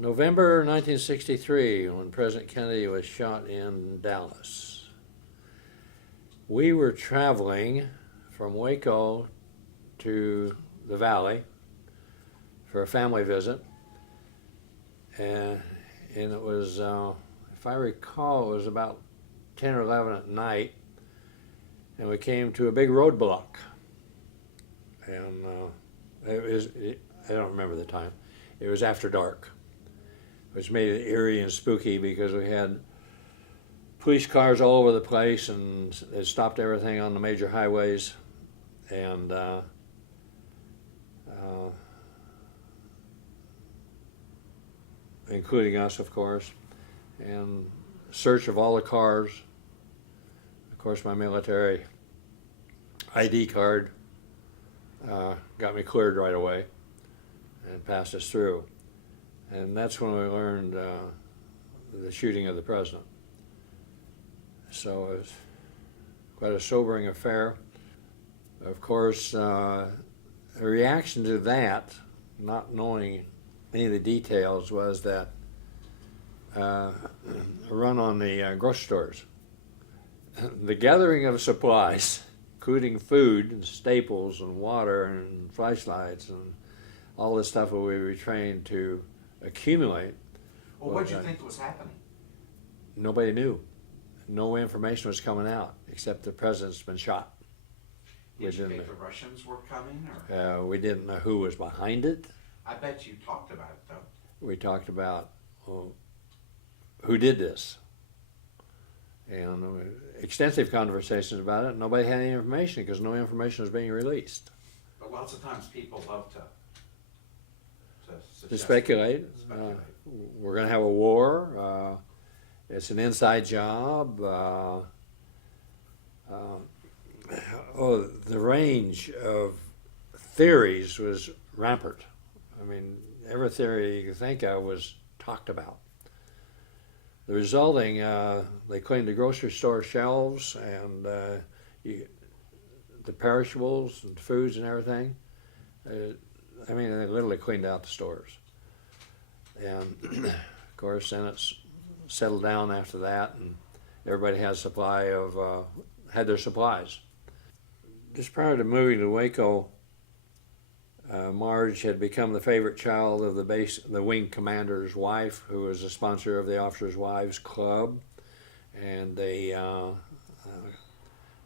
November 1963, when President Kennedy was shot in Dallas. We were traveling from Waco to the Valley for a family visit, and it was, if I recall, it was about 10 or 11 at night, and we came to a big roadblock, and I don't remember the time. It was after dark, which made it eerie and spooky because we had police cars all over the place, and it stopped everything on the major highways, and including us, of course, and search of all the cars. Of course, my military ID card got me cleared right away and passed us through. And that's when we learned the shooting of the president. So it was quite a sobering affair. Of course, a reaction to that, not knowing any of the details, was that a run on the grocery stores. The gathering of supplies, including food and staples and water and flashlights and all this stuff that we were trained to accumulate. Well, what did you think was happening? Nobody knew. No information was coming out except the president's been shot. Did you think the Russians were coming? Or? We didn't know who was behind it. I bet you talked about it, though. We talked about who did this, and extensive conversations about it. Nobody had any information because no information was being released. But lots of times people love to speculate. We're going to have a war. It's an inside job. The range of theories was rampant. I mean, every theory you could think of was talked about. The resulting, they cleaned the grocery store shelves and the perishables and foods and everything. I mean, they literally cleaned out the stores. And of course, then it's settled down after that, and everybody had had their supplies. Just prior to moving to Waco, Marge had become the favorite child of the wing commander's wife, who was a sponsor of the Officers' Wives Club, and a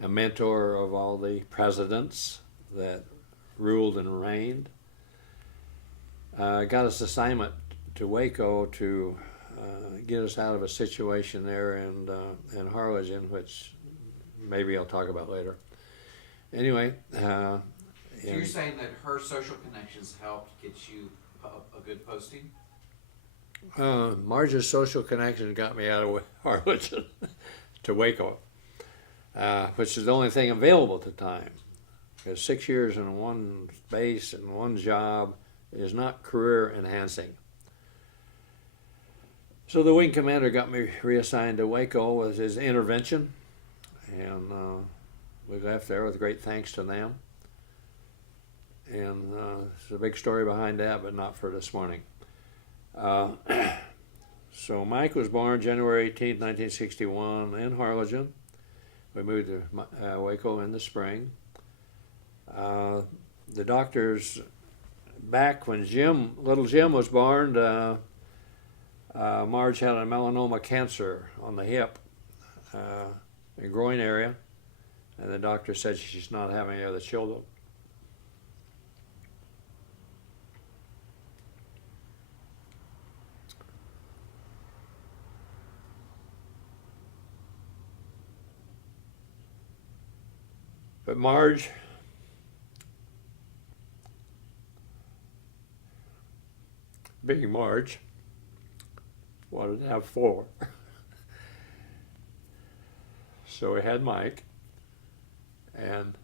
mentor of all the presidents that ruled and reigned. Got us assignment to Waco to get us out of a situation there in Harlingen, which maybe I'll talk about later. Anyway. So you're saying that her social connections helped get you a good posting? Marge's social connection got me out of Harlingen to Waco, which is the only thing available at the time. Because 6 years in one base and one job is not career enhancing. So the wing commander got me reassigned to Waco with his intervention, and we left there with great thanks to them. And there's a big story behind that, but not for this morning. So Mike was born January 18, 1961 in Harlingen. We moved to Waco in the spring. The doctors, back when little Jim was born, Marge had a melanoma cancer on the hip, a groin area, and the doctor said she's not having any other children. But Marge, being Marge, wanted to have 4. So we had Mike, and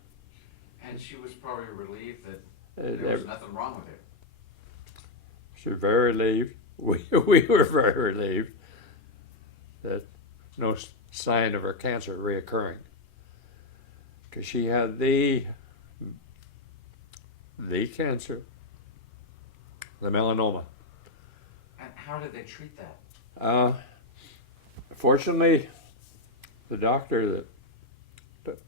she was probably relieved that there was nothing wrong with it. She was very relieved. We were very relieved that no sign of her cancer reoccurring, because she had the cancer, the melanoma. And how did they treat that? Fortunately, the doctor that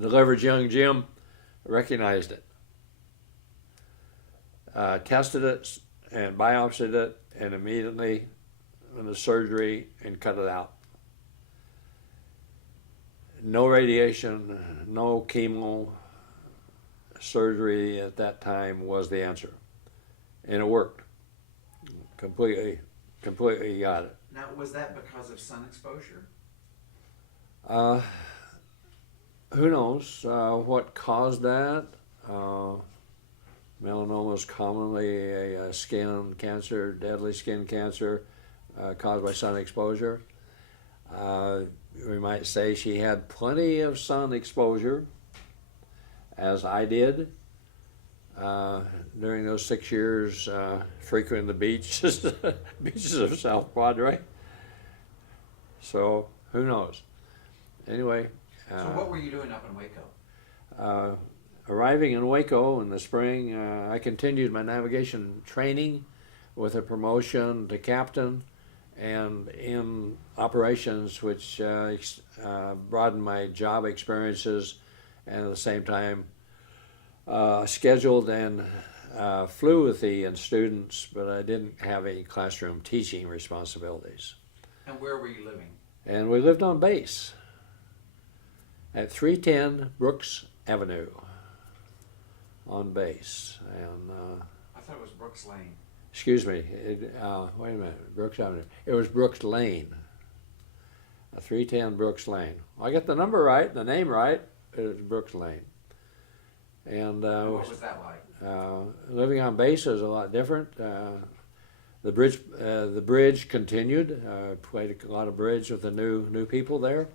delivered young Jim recognized it, tested it, and biopsied it, and immediately in the surgery and cut it out. No radiation, no chemo, surgery at that time was the answer, and it worked. Completely got it. Now, was that because of sun exposure? Who knows what caused that? Melanoma is commonly a skin cancer, deadly skin cancer caused by sun exposure. We might say she had plenty of sun exposure, as I did during those 6 years frequenting the beaches of South Padre. So who knows? Anyway. So what were you doing up in Waco? Arriving in Waco in the spring, I continued my navigation training with a promotion to captain, and in operations, which broadened my job experiences, and at the same time scheduled and flew with the students, but I didn't have any classroom teaching responsibilities. And where were you living? And we lived on base at 310 Brooks Avenue on base. And I thought it was Brooks Lane. excuse me, wait a minute, Brooks Avenue. It was Brooks Lane, 310 Brooks Lane. I got the number right, the name right. It was Brooks Lane. And what was that like? living on base is a lot different. The bridge continued. Played a lot of bridge with the new people there.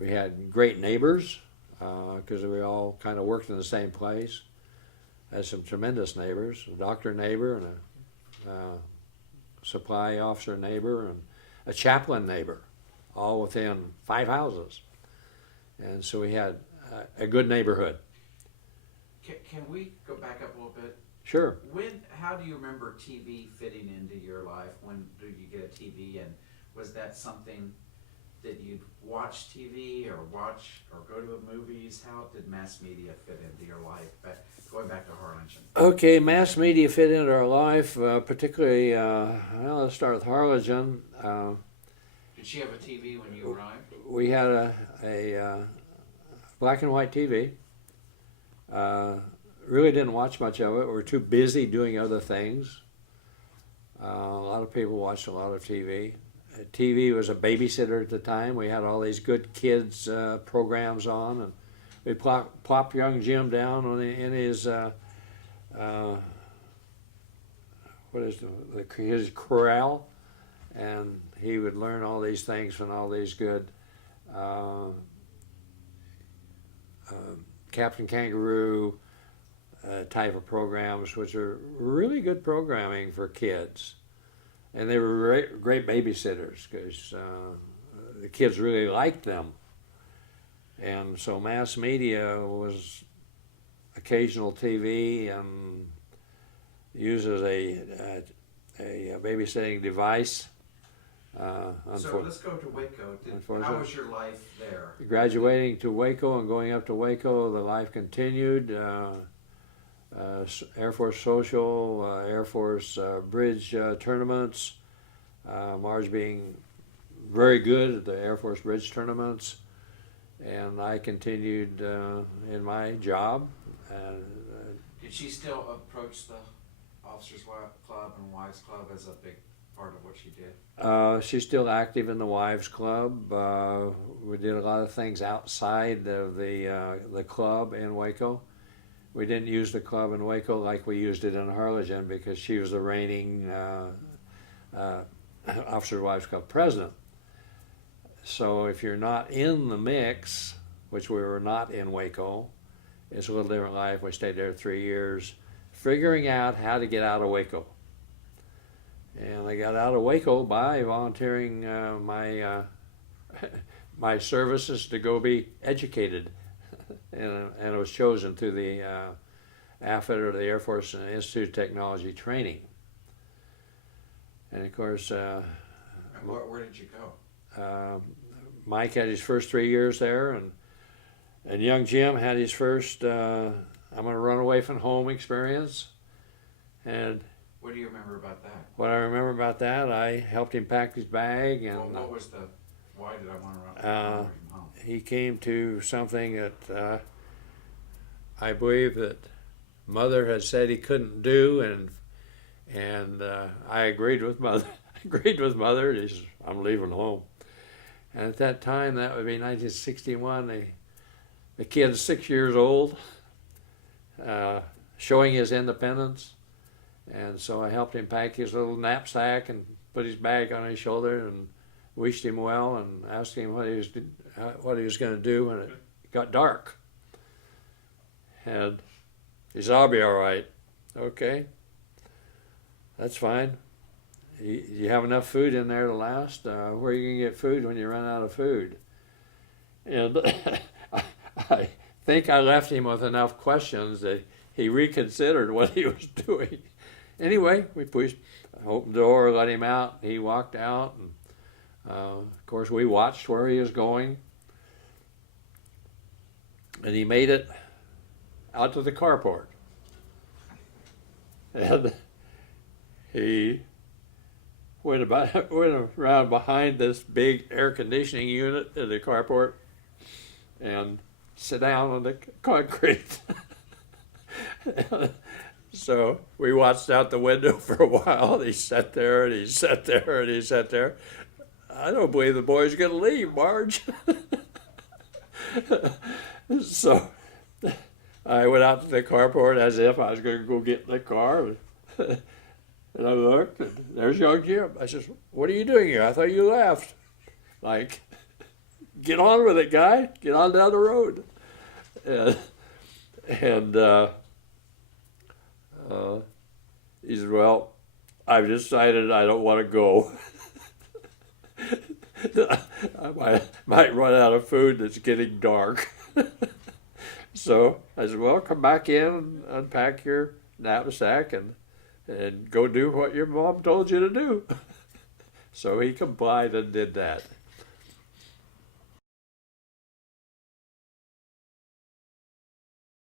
We had great neighbors because we all kind of worked in the same place. Had some tremendous neighbors, a doctor neighbor and a supply officer neighbor and a chaplain neighbor, all within 5 houses. And so we had a good neighborhood. Can we go back up a little bit? Sure. How do you remember TV fitting into your life? When did you get a TV, and was that something that you'd watch TV or go to the movies? How did mass media fit into your life? Going back to Harlingen. Okay, mass media fit into our life, particularly, well, let's start with Harlingen. Did she have a TV when you arrived? We had a black and white TV. Really didn't watch much of it. We were too busy doing other things. A lot of people watched a lot of TV. TV was a babysitter at the time. We had all these good kids programs on, and we'd plop young Jim down in his his corral, and he would learn all these things from all these good Captain Kangaroo type of programs, which are really good programming for kids. And they were great babysitters because the kids really liked them. And so mass media was occasional TV and used as a babysitting device. So let's go to Waco. How was your life there? Graduating to Waco and going up to Waco, the life continued. Air Force Social, Air Force Bridge tournaments, Marge being very good at the Air Force Bridge tournaments, and I continued in my job. Did she still approach the Officers Club and Wives Club as a big part of what she did? She's still active in the Wives Club. We did a lot of things outside of the club in Waco. We didn't use the club in Waco like we used it in Harlingen because she was the reigning Officers Wives Club president. So if you're not in the mix, which we were not in Waco, it's a little different life. We stayed there 3 years, figuring out how to get out of Waco. And I got out of Waco by volunteering my services to go be educated. And I was chosen through the AFIT, or the Air Force Institute of Technology Training. And of course, And where did you go? Mike had his first 3 years there, and young Jim had his first I'm going to run away from home experience. And What do you remember about that? what I remember about that, I helped him pack his bag, and What was the, why did I want to run away from home? he came to something that I believe that Mother had said he couldn't do, and I agreed with Mother. Agreed with Mother. He says, "I'm leaving home." And at that time, that would be 1961. The kid's 6 years old, showing his independence, and so I helped him pack his little knapsack and put his bag on his shoulder and wished him well and asked him what he was going to do when it got dark. And he said, "I'll be all right." Okay, that's fine. You have enough food in there to last. Where are you going to get food when you run out of food? And I think I left him with enough questions that he reconsidered what he was doing. Anyway, we opened the door, let him out. He walked out, and of course we watched where he was going. And he made it out to the carport. And he went around behind this big air conditioning unit in the carport and sit down on the concrete. So we watched out the window for a while. He sat there and he sat there and he sat there. "I don't believe the boy's going to leave, Marge." So I went out to the carport as if I was going to go get in the car. And I looked, and there's young Jim. I says, "What are you doing here? I thought you left." Like, get on with it, guy. Get on down the road. And he said, "Well, I've decided I don't want to go. I might run out of food. It's getting dark." So I said, "Well, come back in and unpack your knapsack and go do what your mom told you to do." So he complied and did that.